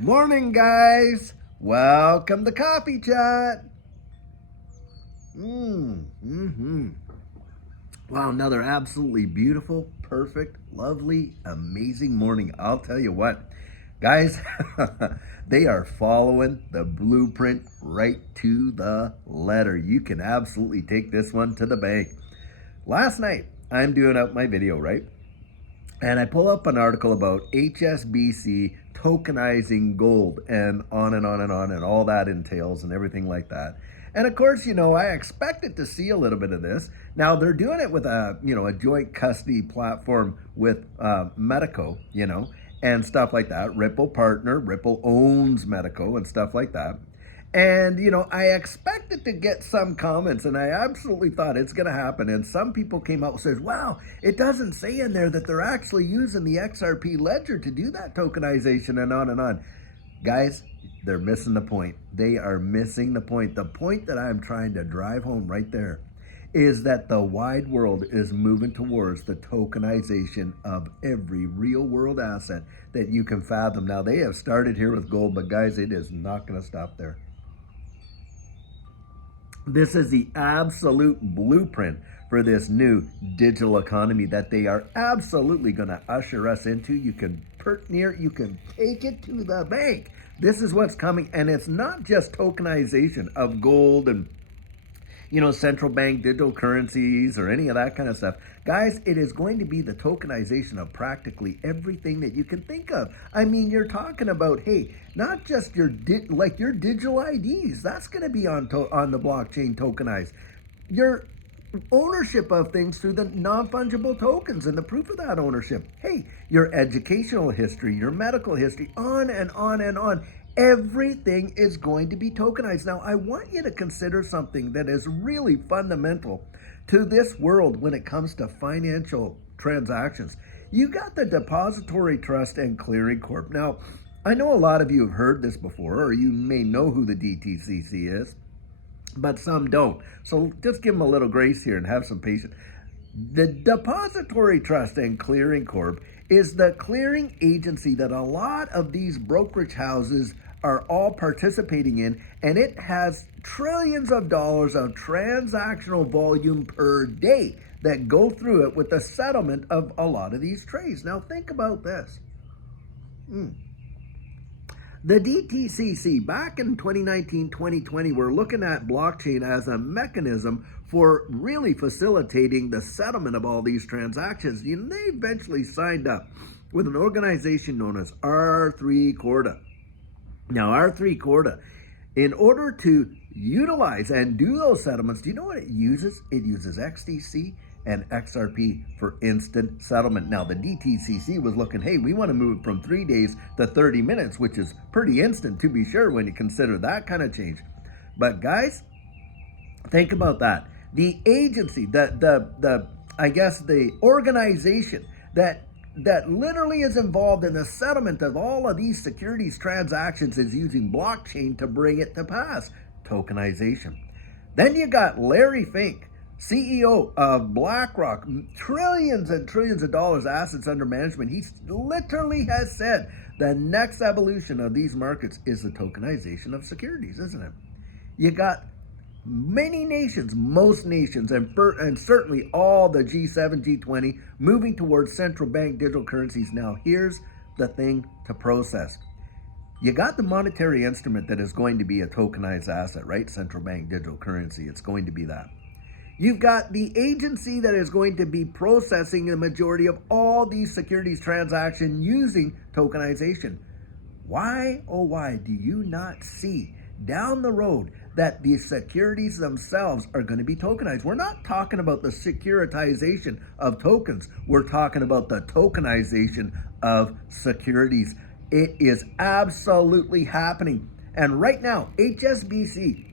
Morning, guys. Welcome to Coffee Chat. Mm-hmm. Wow, another absolutely beautiful, perfect, lovely, amazing morning. I'll tell you what, guys, they are following the blueprint right to the letter. You can absolutely take this one to the bank. Last night, I'm doing up my video, right? And I pull up an article about HSBC tokenizing gold and on and on and on and all that entails and everything like that. And of course, I expected to see a little bit of this. Now they're doing it with a joint custody platform with Medico, and stuff like that. Ripple partner, Ripple owns Medico and stuff like that. And, I expected to get some comments, and I absolutely thought it's going to happen. And some people came out and said, wow, it doesn't say in there that they're actually using the XRP ledger to do that tokenization and on and on. Guys, they're missing the point. They are missing the point. The point that I'm trying to drive home right there is that the wide world is moving towards the tokenization of every real world asset that you can fathom. Now, they have started here with gold, but guys, it is not going to stop there. This is the absolute blueprint for this new digital economy that they are absolutely going to usher us into. You can you can take it to the bank. This is what's coming, and it's not just tokenization of gold and central bank digital currencies or any of that kind of stuff. Guys, it is going to be the tokenization of practically everything that you can think of. I mean, you're talking about, hey, not just your your digital IDs. That's going to be on the blockchain tokenized. Your ownership of things through the non-fungible tokens and the proof of that ownership. Hey, your educational history, your medical history, on and on and on. Everything is going to be tokenized. Now, I want you to consider something that is really fundamental to this world when it comes to financial transactions. You got the Depository Trust and Clearing Corp. Now, I know a lot of you have heard this before, or you may know who the DTCC is, but some don't. So just give them a little grace here and have some patience. The Depository Trust and Clearing Corp is the clearing agency that a lot of these brokerage houses are all participating in, and it has trillions of dollars of transactional volume per day that go through it with the settlement of a lot of these trades. Now think about this. The DTCC, back in 2019, 2020, we're looking at blockchain as a mechanism for really facilitating the settlement of all these transactions. They eventually signed up with an organization known as R3 Corda. Now, R3 Corda, in order to utilize and do those settlements, do you know what it uses? It uses XDC and XRP for instant settlement. Now, the DTCC was looking, hey, we want to move from 3 days to 30 minutes, which is pretty instant to be sure when you consider that kind of change. But guys, think about that. The agency, I guess the organization that literally is involved in the settlement of all of these securities transactions is using blockchain to bring it to pass. Tokenization. Then you got Larry Fink, CEO of BlackRock, trillions and trillions of dollars assets under management. He literally has said the next evolution of these markets is the tokenization of securities, isn't it? You got many nations, most nations, and certainly all the G7, G20 moving towards central bank digital currencies. Now, here's the thing to process. You got the monetary instrument that is going to be a tokenized asset, right? Central bank digital currency. It's going to be that. You've got the agency that is going to be processing the majority of all these securities transactions using tokenization. Why, oh why, do you not see down the road that the securities themselves are going to be tokenized? We're not talking about the securitization of tokens. We're talking about the tokenization of securities. It is absolutely happening. And right now, HSBC,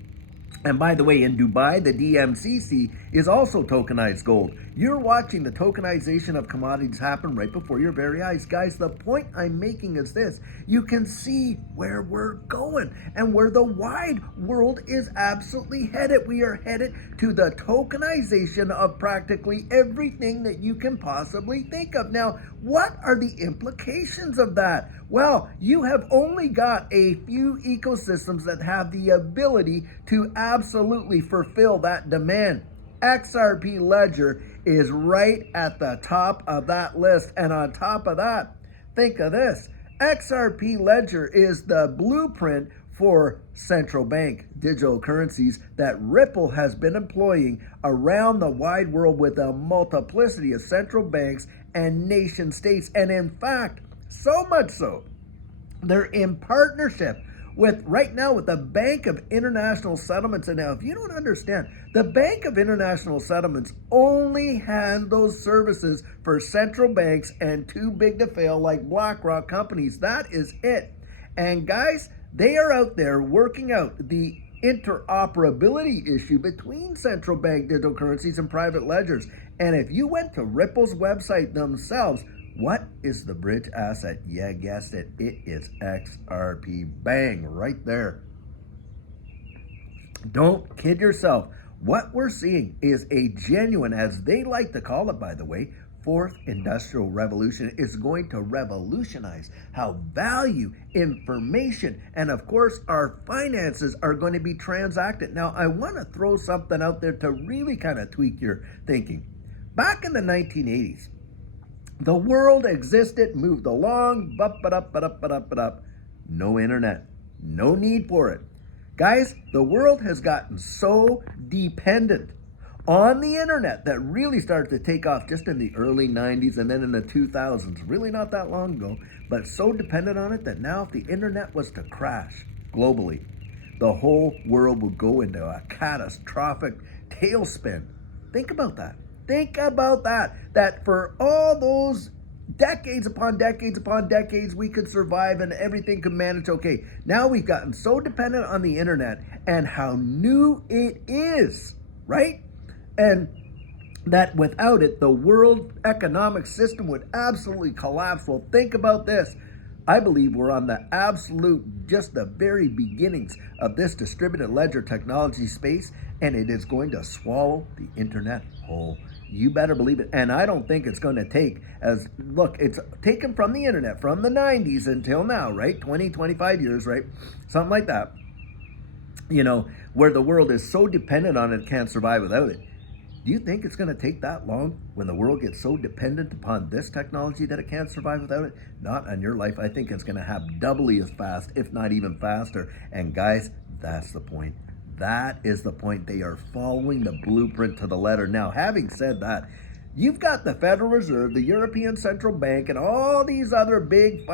and by the way, in Dubai, the DMCC is also tokenized gold. You're watching the tokenization of commodities happen right before your very eyes. Guys, the point I'm making is this. You can see where we're going and where the wide world is absolutely headed. We are headed to the tokenization of practically everything that you can possibly think of. Now, what are the implications of that? Well, you have only got a few ecosystems that have the ability to absolutely fulfill that demand. XRP Ledger is right at the top of that list. And on top of that, think of this. XRP Ledger is the blueprint for central bank digital currencies that Ripple has been employing around the wide world with a multiplicity of central banks and nation states. And in fact, so much so, they're in partnership with right now with the Bank of International Settlements. And now, if you don't understand, the Bank of International Settlements only handles services for central banks and too big to fail like BlackRock companies. That is it. And guys, they are out there working out the interoperability issue between central bank digital currencies and private ledgers. And if you went to Ripple's website themselves, what is the bridge asset? Yeah, guessed it. It is XRP. Bang, right there. Don't kid yourself. What we're seeing is a genuine, as they like to call it, by the way, fourth industrial revolution is going to revolutionize how value, information, and of course our finances are going to be transacted. Now, I want to throw something out there to really kind of tweak your thinking. Back in the 1980s, the world existed, moved along, no internet, no need for it. Guys, the world has gotten so dependent on the internet that really started to take off just in the early 90s and then in the 2000s, really not that long ago, but so dependent on it that now if the internet was to crash globally, the whole world would go into a catastrophic tailspin. Think about that. Think about that, that for all those decades upon decades upon decades, we could survive and everything could manage okay. Now we've gotten so dependent on the internet and how new it is, right? And that without it, the world economic system would absolutely collapse. Well, think about this. I believe we're on the absolute, just the very beginnings of this distributed ledger technology space, and it is going to swallow the internet whole. You better believe it. And I don't think it's going to take as, look, it's taken from the internet from the 90s until now, right? 20, 25 years, right? Something like that. You know, where the world is so dependent on it, can't survive without it. Do you think it's going to take that long when the world gets so dependent upon this technology that it can't survive without it? Not on your life. I think it's going to happen doubly as fast, if not even faster. And guys, that's the point. That is the point. They are following the blueprint to the letter. Now, having said that, you've got the Federal Reserve, the European Central Bank, and all these other big,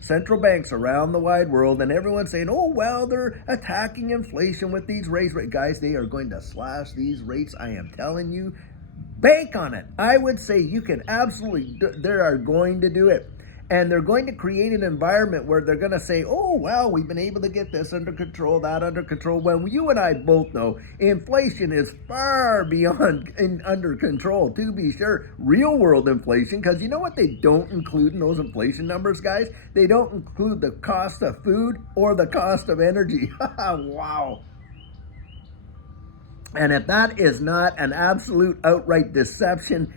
central banks around the wide world, and everyone's saying, oh, well, they're attacking inflation with these rates. Guys, they are going to slash these rates. I am telling you, bank on it. I would say you can absolutely, they are going to do it. And they're going to create an environment where they're going to say, oh, well, we've been able to get this under control, that under control. When you and I both know inflation is far beyond under control, to be sure. Real world inflation, because you know what they don't include in those inflation numbers, guys? They don't include the cost of food or the cost of energy. Wow. And if that is not an absolute outright deception,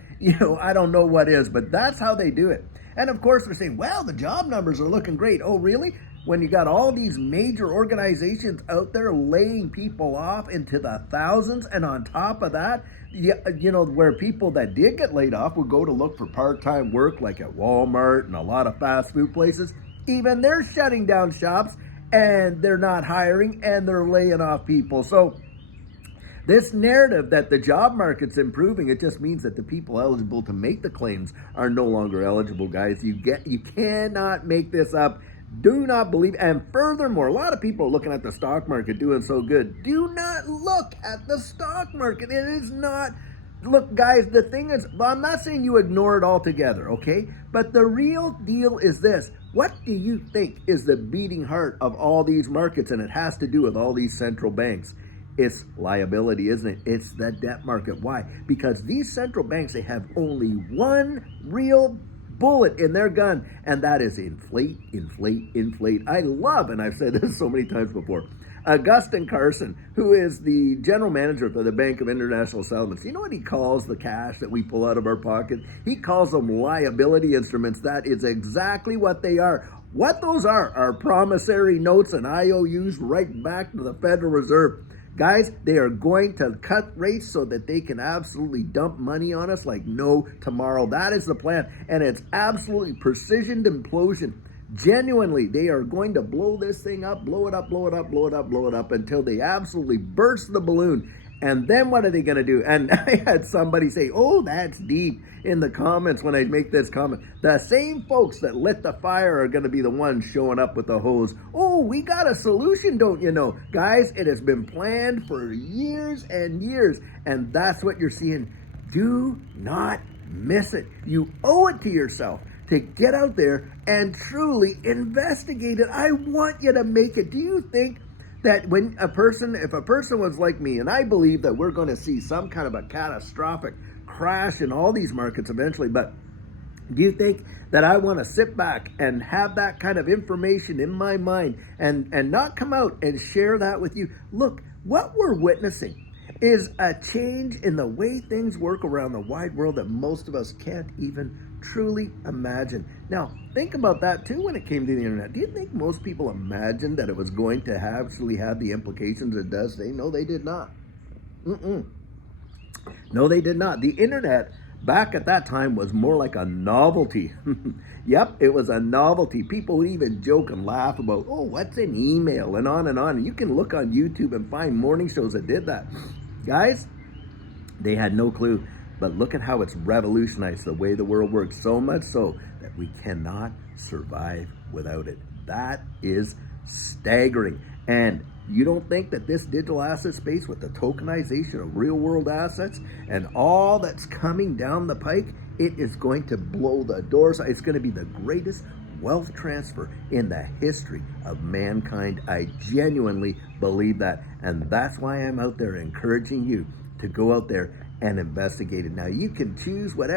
I don't know what is, but that's how they do it. And of course, they're saying, well, the job numbers are looking great. Oh, really? When you got all these major organizations out there laying people off into the thousands, and on top of that, where people that did get laid off would go to look for part-time work, like at Walmart and a lot of fast food places, even they're shutting down shops and they're not hiring and they're laying off people. So this narrative that the job market's improving, it just means that the people eligible to make the claims are no longer eligible, guys. You cannot make this up. Do not believe. And furthermore, a lot of people are looking at the stock market doing so good. Do not look at the stock market. It is not. Look, guys, the thing is, I'm not saying you ignore it altogether, okay? But the real deal is this. What do you think is the beating heart of all these markets? And it has to do with all these central banks. It's liability, isn't it? It's the debt market. Why? Because these central banks, they have only one real bullet in their gun, and that is inflate, inflate, inflate. I love, and I've said this so many times before, Augustin Carson, who is the general manager for the Bank of International Settlements. You know what he calls the cash that we pull out of our pocket? He calls them liability instruments. That is exactly what they are. What those are promissory notes and IOUs right back to the Federal Reserve. Guys, they are going to cut rates so that they can absolutely dump money on us like no tomorrow. That is the plan, and it's absolutely precision implosion. Genuinely, they are going to blow this thing up, blow it up, blow it up, blow it up, blow it up until they absolutely burst the balloon. And then what are they going to do? And I had somebody say, oh, that's deep in the comments when I make this comment. The same folks that lit the fire are going to be the ones showing up with the hose. Oh, we got a solution, don't you know? Guys, it has been planned for years and years. And that's what you're seeing. Do not miss it. You owe it to yourself to get out there and truly investigate it. I want you to make it. Do you think that when if a person was like me, and I believe that we're going to see some kind of a catastrophic crash in all these markets eventually, but do you think that I want to sit back and have that kind of information in my mind and not come out and share that with you? Look, what we're witnessing is a change in the way things work around the wide world that most of us can't even truly imagine. Now, think about that too when it came to the internet. Do you think most people imagined that it was going to actually have the implications it does today? No, they did not. No, they did not. The internet back at that time was more like a novelty. Yep, it was a novelty. People would even joke and laugh about, oh, what's an email, and on and on. And you can look on YouTube and find morning shows that did that. Guys, they had no clue. But look at how it's revolutionized the way the world works, so much so that we cannot survive without it. That is staggering. And you don't think that this digital asset space with the tokenization of real world assets and all that's coming down the pike, it is going to blow the doors. It's going to be the greatest wealth transfer in the history of mankind. I genuinely believe that. And that's why I'm out there encouraging you to go out there and investigate it. Now, you can choose what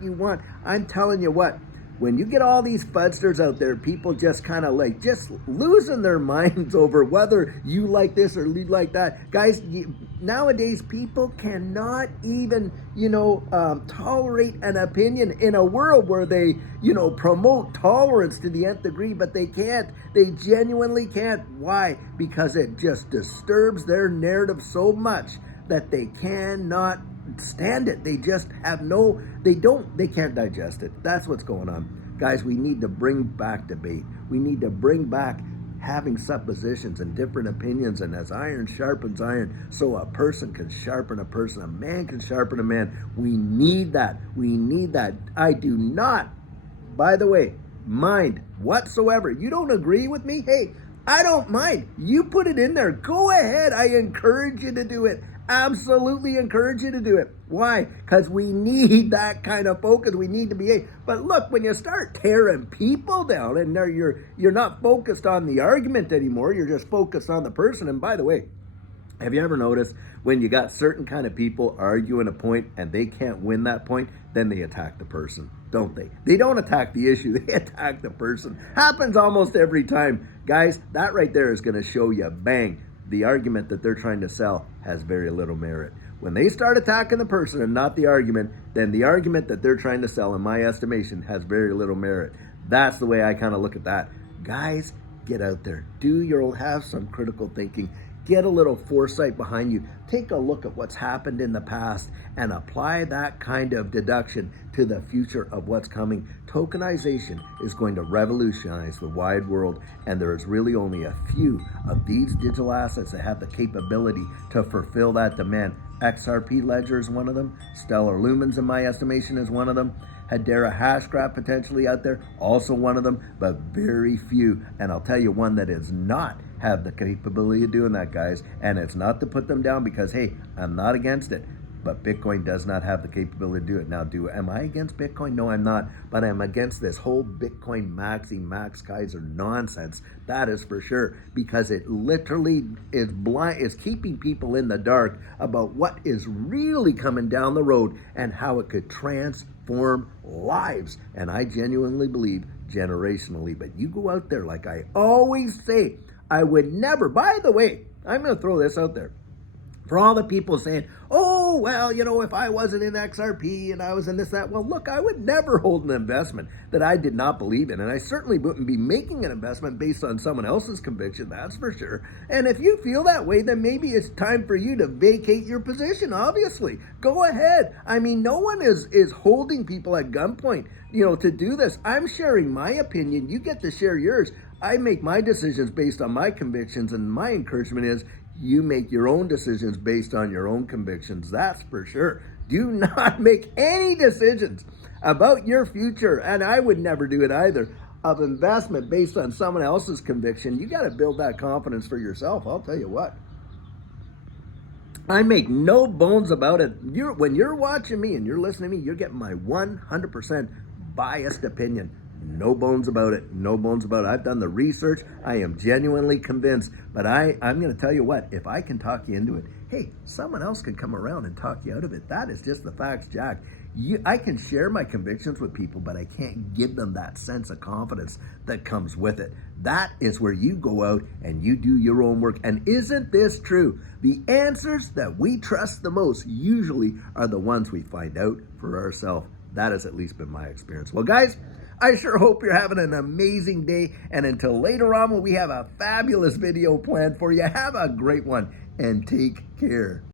you want. I'm telling you what, when you get all these fudsters out there, people just kind of like just losing their minds over whether you like this or you like that. Guys, nowadays people cannot even, tolerate an opinion in a world where they, promote tolerance to the nth degree, but they can't. They genuinely can't. Why? Because it just disturbs their narrative so much that they cannot stand it. They just have they can't digest it. That's what's going on. Guys, we need to bring back debate. We need to bring back having suppositions and different opinions, and as iron sharpens iron, so a person can sharpen a person, a man can sharpen a man. We need that. We need that. I do not, by the way, mind whatsoever. You don't agree with me? Hey, I don't mind. You put it in there. Go ahead. I encourage you to do it. Absolutely encourage you to do it. Why? Because we need that kind of focus. We need to be. But look, when you start tearing people down and you're not focused on the argument anymore, you're just focused on the person. And by the way, have you ever noticed when you got certain kind of people arguing a point and they can't win that point, then they attack the person, don't they? They don't attack the issue, they attack the person. Happens almost every time. Guys, that right there is going to show you, bang, the argument that they're trying to sell has very little merit. When they start attacking the person and not the argument, then the argument that they're trying to sell, in my estimation, has very little merit. That's the way I kind of look at that. Guys, get out there. Have some critical thinking. Get a little foresight behind you. Take a look at what's happened in the past and apply that kind of deduction to the future of what's coming. Tokenization is going to revolutionize the wide world, and there is really only a few of these digital assets that have the capability to fulfill that demand. XRP Ledger is one of them. Stellar Lumens, in my estimation, is one of them. Hedera Hashgraph potentially out there, also one of them, but very few. And I'll tell you one that is not have the capability of doing that, guys. And it's not to put them down because, hey, I'm not against it. But Bitcoin does not have the capability to do it. Now, am I against Bitcoin? No, I'm not. But I'm against this whole Bitcoin Max Kaiser nonsense. That is for sure. Because it literally is keeping people in the dark about what is really coming down the road and how it could transform lives. And I genuinely believe generationally. But you go out there, like I always say, I would never, by the way, I'm going to throw this out there. For all the people saying, oh, oh, well, if I wasn't in XRP and I was in this, that, well, look, I would never hold an investment that I did not believe in. And I certainly wouldn't be making an investment based on someone else's conviction, that's for sure. And if you feel that way, then maybe it's time for you to vacate your position, obviously. Go ahead. I mean, no one is holding people at gunpoint, to do this. I'm sharing my opinion. You get to share yours. I make my decisions based on my convictions, and my encouragement is you make your own decisions based on your own convictions. That's for sure. Do not make any decisions about your future, and I would never do it either, of investment based on someone else's conviction. You got to build that confidence for yourself. I'll tell you what. I make no bones about it. When you're watching me and you're listening to me, you're getting my 100% biased opinion. No bones about it. No bones about it. I've done the research. I am genuinely convinced. But I'm going to tell you what, if I can talk you into it, hey, someone else can come around and talk you out of it. That is just the facts, Jack. I can share my convictions with people, but I can't give them that sense of confidence that comes with it. That is where you go out and you do your own work. And isn't this true? The answers that we trust the most usually are the ones we find out for ourselves. That has at least been my experience. Well, guys, I sure hope you're having an amazing day. And until later on, when we have a fabulous video planned for you, have a great one and take care.